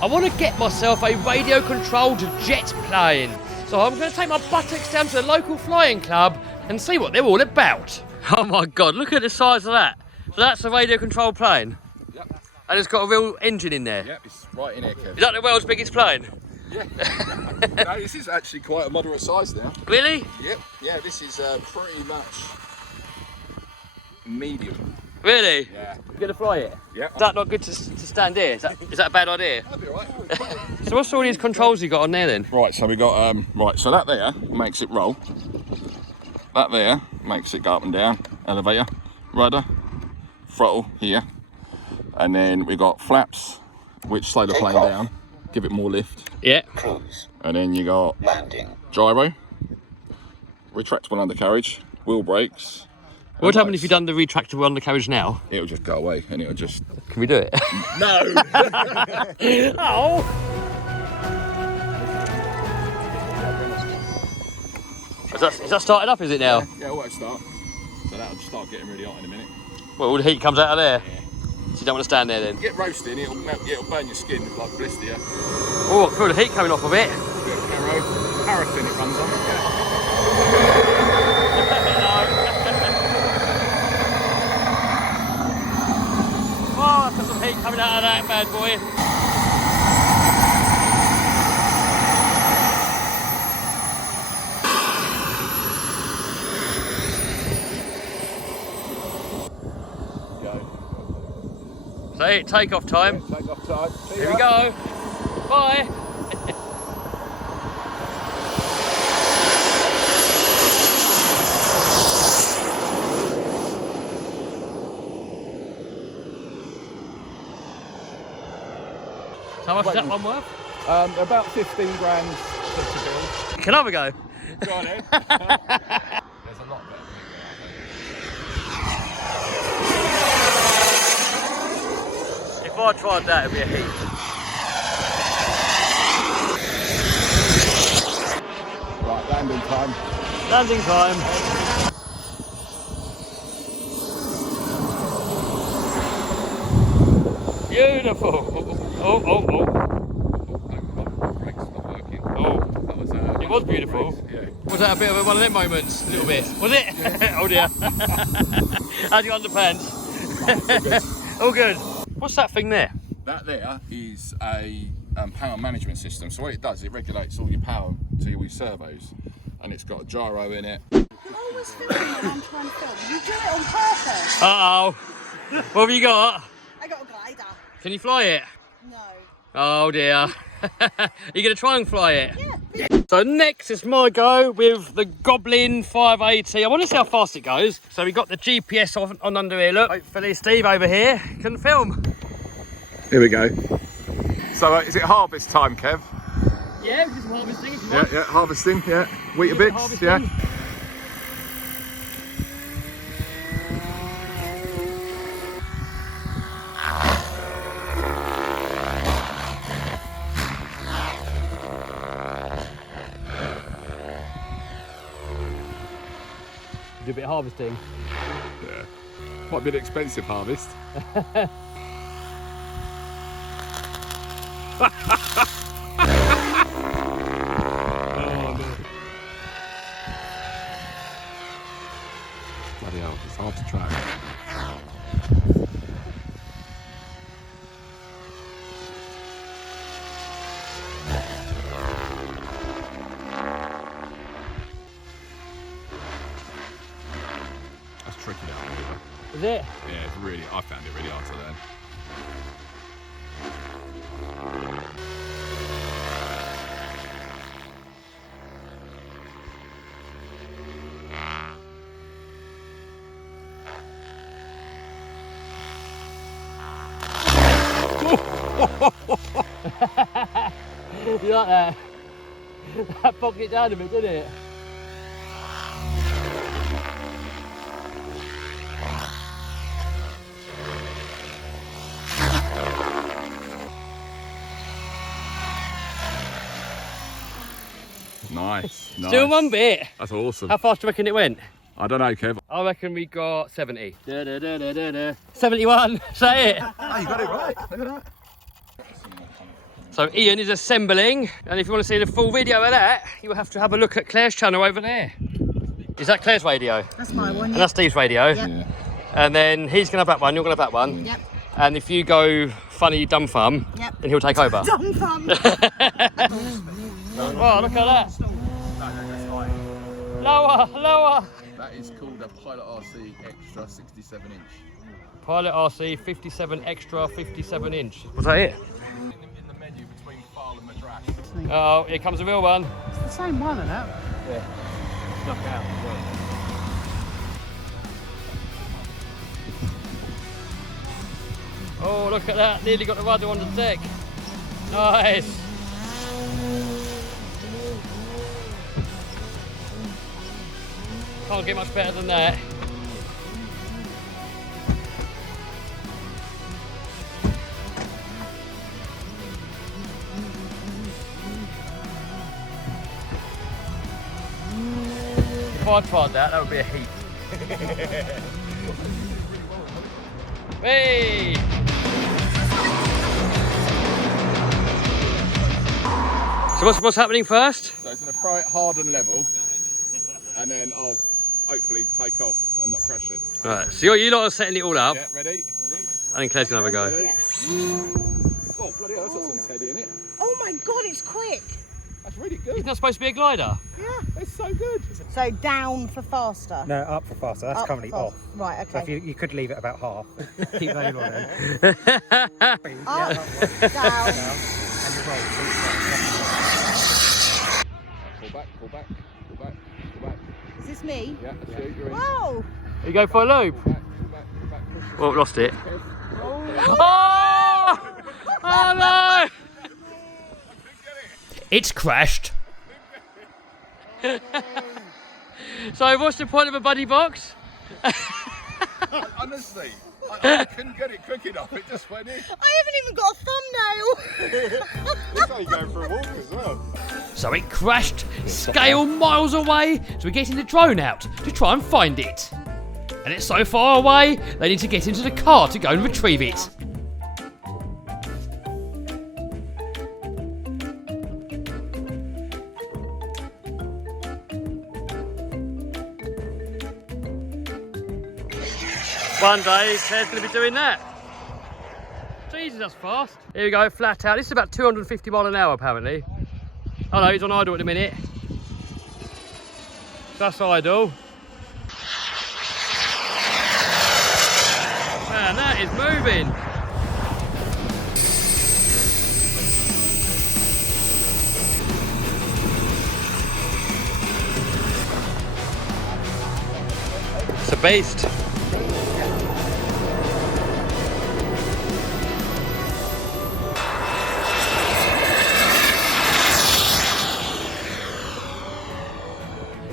I want to get myself a radio-controlled jet plane. So I'm going to take my buttocks down to the local flying club and see what they're all about. Oh my God, look at the size of that. So that's a radio-controlled plane? Yep. And it's got a real engine in there? Yep, it's right in here, Kev. Is that the world's biggest plane? Yeah. No, this is actually quite a moderate size now. Really? Yep. Yeah, this is pretty much medium. Really? Yeah. You're going to fly it? Yep. Is that not good to stand here? Is that a bad idea? That'll be all right. So what's all these controls you got on there then? Right, so we got, right, so that there makes it roll. That there makes it go up and down. Elevator, rudder, throttle here. And then we got flaps, which slow the plane down, give it more lift. Yeah. And then you got gyro, retractable undercarriage, wheel brakes. What would happen if you done the retractable undercarriage now? It'll just go away and it'll just... Can we do it? No! Oh! Is that started up, is it now? Yeah, auto start. So that'll start getting really hot in a minute. Well, all the heat comes out of there? Yeah. So you don't want to stand there then? Get roasting, it'll melt, it'll burn your skin like blister you. Oh, I feel the heat coming off a bit. A bit of paraffin it runs on. Oh, I've got some heat coming out of that bad boy. Say it, take off time. Yeah, take off time. Here we go. Bye. How much is that one worth? About 15 grand to build. Can I have a go? Go on then. There's a lot better. If I tried that, it'd be a heat. Right, landing time. Landing time. Beautiful. Oh, oh, oh. Brakes not working. Oh, That was, it was beautiful. Yeah. Was that a bit of one of them moments? A little bit. Was it? Yeah. Oh dear. How's your underpants? All good. What's that thing there? That there is a power management system. So what it does, it regulates all your power to your servos. And it's got a gyro in it. You always film when I'm trying to film. You do it on purpose. Uh-oh. What have you got? I got a glider. Can you fly it? No. Oh dear. Are you going to try and fly it? Yeah. So next is my go with the Goblin 580. I want to see how fast it goes. So we got the GPS on under here, look. Hopefully Steve over here can film. Here we go. So is it harvest time, Kev? Yeah, we can do some harvesting if you want. Yeah, harvesting, yeah. Weetabix, Harvesting. yeah. Do a bit of harvesting. Yeah. Might be an expensive harvest. Bloody hell, it's hard to track. That's tricky that one. Is it? Yeah, it's really, I found it really hard to learn. You like that? That bogged it down a bit, didn't it? Nice, nice. Still one bit. That's awesome. How fast do you reckon it went? I don't know, Kev. I reckon we got 70. 71. Say it. Oh, you got it right. Look at that. So Ian is assembling, and if you want to see the full video of that, you will have to have a look at Claire's channel over there. Is that Claire's radio? That's my one. And that's Steve's radio. Yep. Yeah. And then he's going to have that one, you're going to have that one. Yep. And if you go funny dumb thumb, Yep. then he'll take over. Dumb thumb. Oh, look at that. Lower, lower. That is called a Pilot RC Extra 67-inch. Pilot RC 57 extra 57 inch. Was that it? In the menu between File and Madras. Oh, here comes a real one. It's the same one, isn't it? Yeah. Snuck out. Oh, look at that. Nearly got the rudder on the deck. Nice. Can't get much better than that. If I tried that, that would be a heat. Hey! So what's happening first? So it's going to throw it hard and level, and then I'll hopefully take off and not crash it. Right, so you lot are setting it all up. Yeah, ready? I think Claire's gonna have a go. Ready? Oh, bloody hell, that's got some Teddy in it. Oh my god, it's quick. That's really good. It's not supposed to be a glider. Yeah. It's so good. So down for faster. No, up for faster. That's Up currently for off. Right, So okay. if you could leave it about half. Keep that on then. Up, Yeah, down. and you roll. Pull back, pull back, pull back, pull back. Is this me? Yeah, that's you. You're in. Whoa. You go for a loop. Pull back, pull back, pull back. Push. Oh, lost it. Oh. Oh! Oh no! It's crashed. So what's the point of a buddy box? Honestly, I couldn't get it quick enough. It just went in. I haven't even got a thumbnail. Looks like you're going for a walk as well. So it crashed scale miles away, so we're getting the drone out to try and find it. And it's so far away, they need to get into the car to go and retrieve it. One day, Claire's going to be doing that. Jesus, that's fast. Here we go, flat out. This is about 250 mile an hour, apparently. Oh no, he's on idle at the minute. That's idle. Man, that is moving. It's a beast.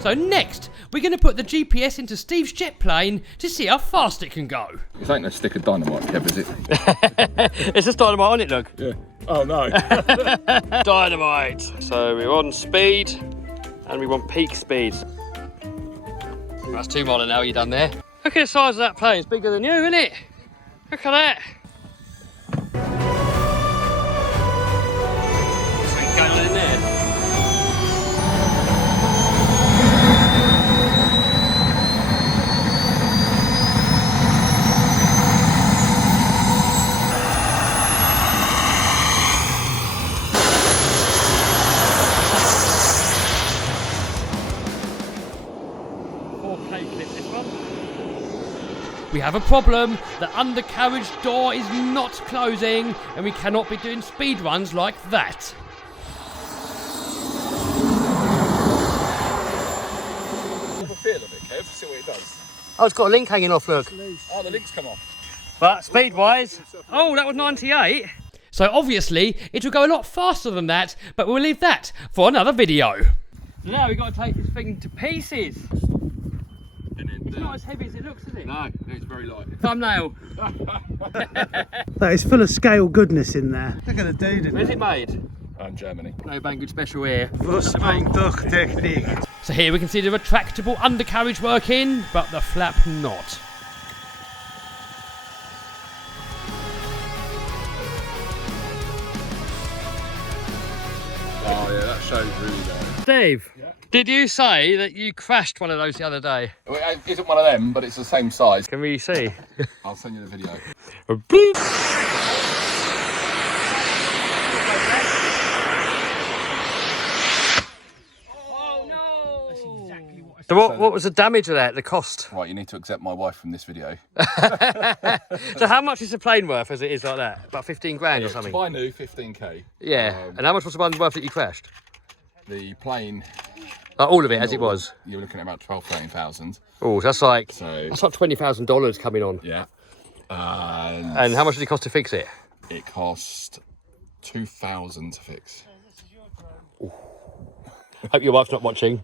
So next, we're going to put the GPS into Steve's jet plane to see how fast it can go. This ain't a stick of dynamite, Kev, is it? It's just dynamite on it, look. Yeah. Oh no. Dynamite. So we're on speed, and we want peak speed. That's 2 miles an hour you done there. Look at the size of that plane. It's bigger than you, isn't it? Look at that. Something going on in there. We have a problem. The undercarriage door is not closing, and we cannot be doing speed runs like that. Have a feel of it, Kev. See what it does. Oh, it's got a link hanging off, look. Oh, the link's come off. But speed-wise, oh, that was 98. So obviously, it will go a lot faster than that, but we'll leave that for another video. So now we've got to take this thing to pieces. It's not as heavy as it looks, is it? No, it's very light. Thumbnail. That is full of scale goodness in there. Look at the dude in Where's it made? Germany. No Banggood special here. technique. So here we can see the retractable undercarriage working, but the flap not. shows really though. Steve, did you say that you crashed one of those the other day? Well, it isn't one of them, but it's the same size. Can we see? I'll send you the video. So what was the damage of that, the cost? Right, you need to accept my wife from this video. So how much is the plane worth as it is like that? About 15 grand or something? To buy new, 15k. Yeah, and how much was the one worth that you crashed? The plane, Like all of it as it was? you're looking at about 13,000. Oh, that's like So $20,000 coming on. yeah, And how much did it cost to fix it? it cost 2,000 to fix. Hope your wife's not watching.